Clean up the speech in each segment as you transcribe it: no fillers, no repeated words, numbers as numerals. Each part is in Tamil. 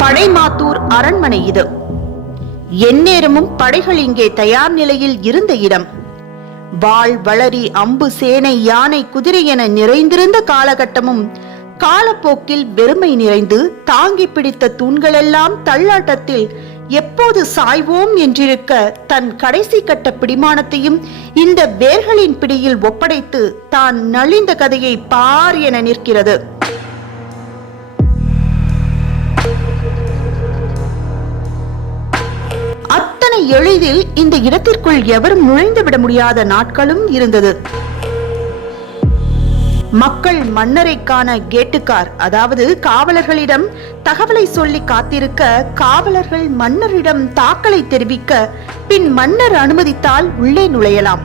படைமாத்தூர் அரண்மனை இது. எந்நேரமும் படைகள் இங்கே தயார் நிலையில் இருந்த இடம். வாள், வளரி, அம்பு, சேனை, யானை, குதிரை என நிறைந்திருந்த காலகட்டமும் காலப்போக்கில் வெறுமை நிறைந்து தாங்கி பிடித்த தூண்களெல்லாம் தள்ளாட்டத்தில் எப்போது சாய்வோம் என்றிருக்க தன் கடைசி கட்ட பிடிமானத்தையும் இந்த வேர்களின் பிடியில் ஒப்படைத்து தான் நலிந்த கதையை பார் என நிற்கிறது. அத்தனை எளிதில் இந்த இடத்திற்குள் எவரும் நுழைந்து விட முடியாத நாட்களும் இருந்தது. மக்கள் மன்னரை காண கேட்டுக்கார், அதாவது காவலர்களிடம் தகவலை சொல்லி காத்திருக்க, காவலர்கள் மன்னரிடம் தாக்கலை தெரிவிக்க, பின் மன்னர் அனுமதித்தால் உள்ளே நுழையலாம்.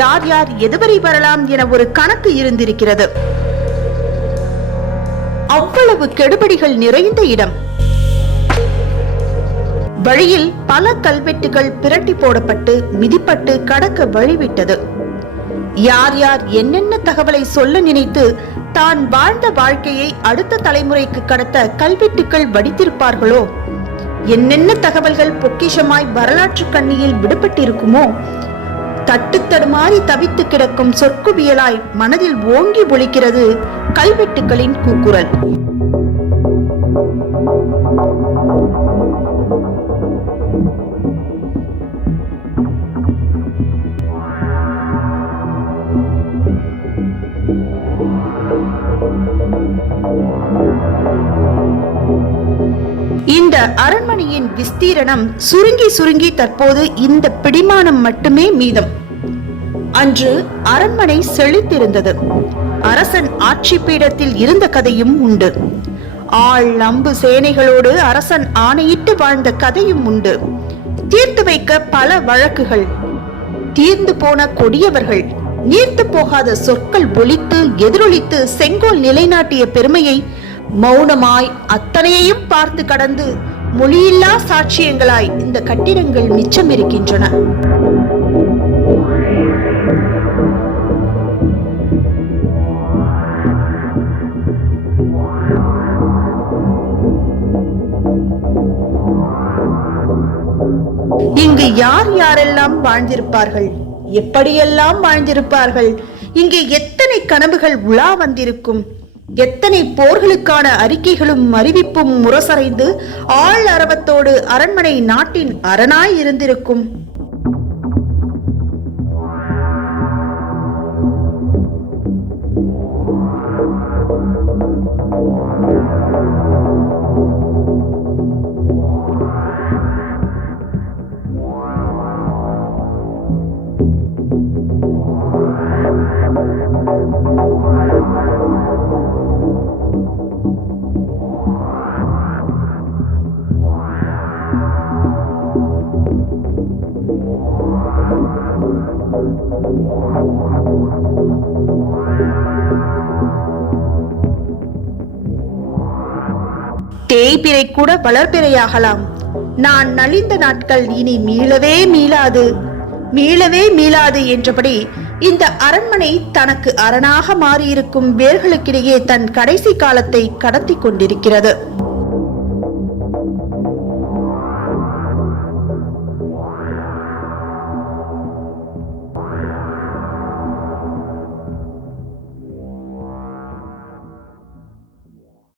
யார் யார் எதுவரை வரலாம் என ஒரு கணக்கு இருந்திருக்கிறது. அவ்வளவு கெடுபிடிகள் நிறைந்த இடம். வழியில் பல கல்வெட்டுகள் பிரட்டி போடப்பட்டு மிதிப்பட்டு கடக்க வழிவிட்டது. யார் யார் என்னென்ன தகவலை சொல்ல நினைத்து தான் வாழ்ந்த வாழ்க்கையை அடுத்த தலைமுறைக்கு கடத்த கல்வெட்டுக்கள் வடித்திருப்பார்களோ, என்னென்ன தகவல்கள் பொக்கிஷமாய் வரலாற்று கண்ணியில் விடுபட்டிருக்குமோ, தட்டு தடுமாறி தவித்து கிடக்கும் சொற்குவியலாய் மனதில் ஓங்கி ஒலிக்கிறது கல்வெட்டுக்களின் கூக்குரல். இந்த அரண்மனையின் விஸ்தீரணம் சுருங்கி சுருங்கி தற்போது இந்த பிடிமானம் மட்டுமே மீதம். அன்று அரண்மனை செழித்திருந்தது. அரசன் ஆட்சி பீடத்தில் இருந்த கதையும் உண்டு. ஆள், அம்பு, சேனைகளோடு அரசன் ஆணையிட்டு வாழ்ந்த கதையும் உண்டு. தீர்த்து வைக்க பல வழக்குகள், தீர்ந்து போன கொடியவர்கள், நீர்த்து போகாத சொற்கள் ஒலித்து எதிரொலித்து செங்கோல் நிலைநாட்டிய பெருமையை மௌனமாய் அத்தனையையும் பார்த்து கடந்து மொழியில்லா சாட்சியங்களாய் இந்த கட்டிடங்கள் மிச்சம் இருக்கின்றன. இங்கு யார் யாரெல்லாம் வாழ்ந்திருப்பார்கள், எப்படியெல்லாம் வாழ்ந்திருப்பார்கள், இங்கே எத்தனை கனவுகள் உலா வந்திருக்கும், எத்தனை போர்களுக்கான அறிக்கைகளும் அறிவிப்பும் முரசறைந்து ஆள் அரவத்தோடு அரண்மனை நாட்டின் அரணாய் இருந்திருக்கும். தேய்பிறை கூட வளர்பிறையாகலாம். நான் நலிந்த நாட்கள் இனி மீளவே மீளாது, மீளவே மீளாது என்றபடி இந்த அரண்மனை தனக்கு அரணாக மாறியிருக்கும் வேர்களுக்கிடையே தன் கடைசி காலத்தை கடத்தி கொண்டிருக்கிறது.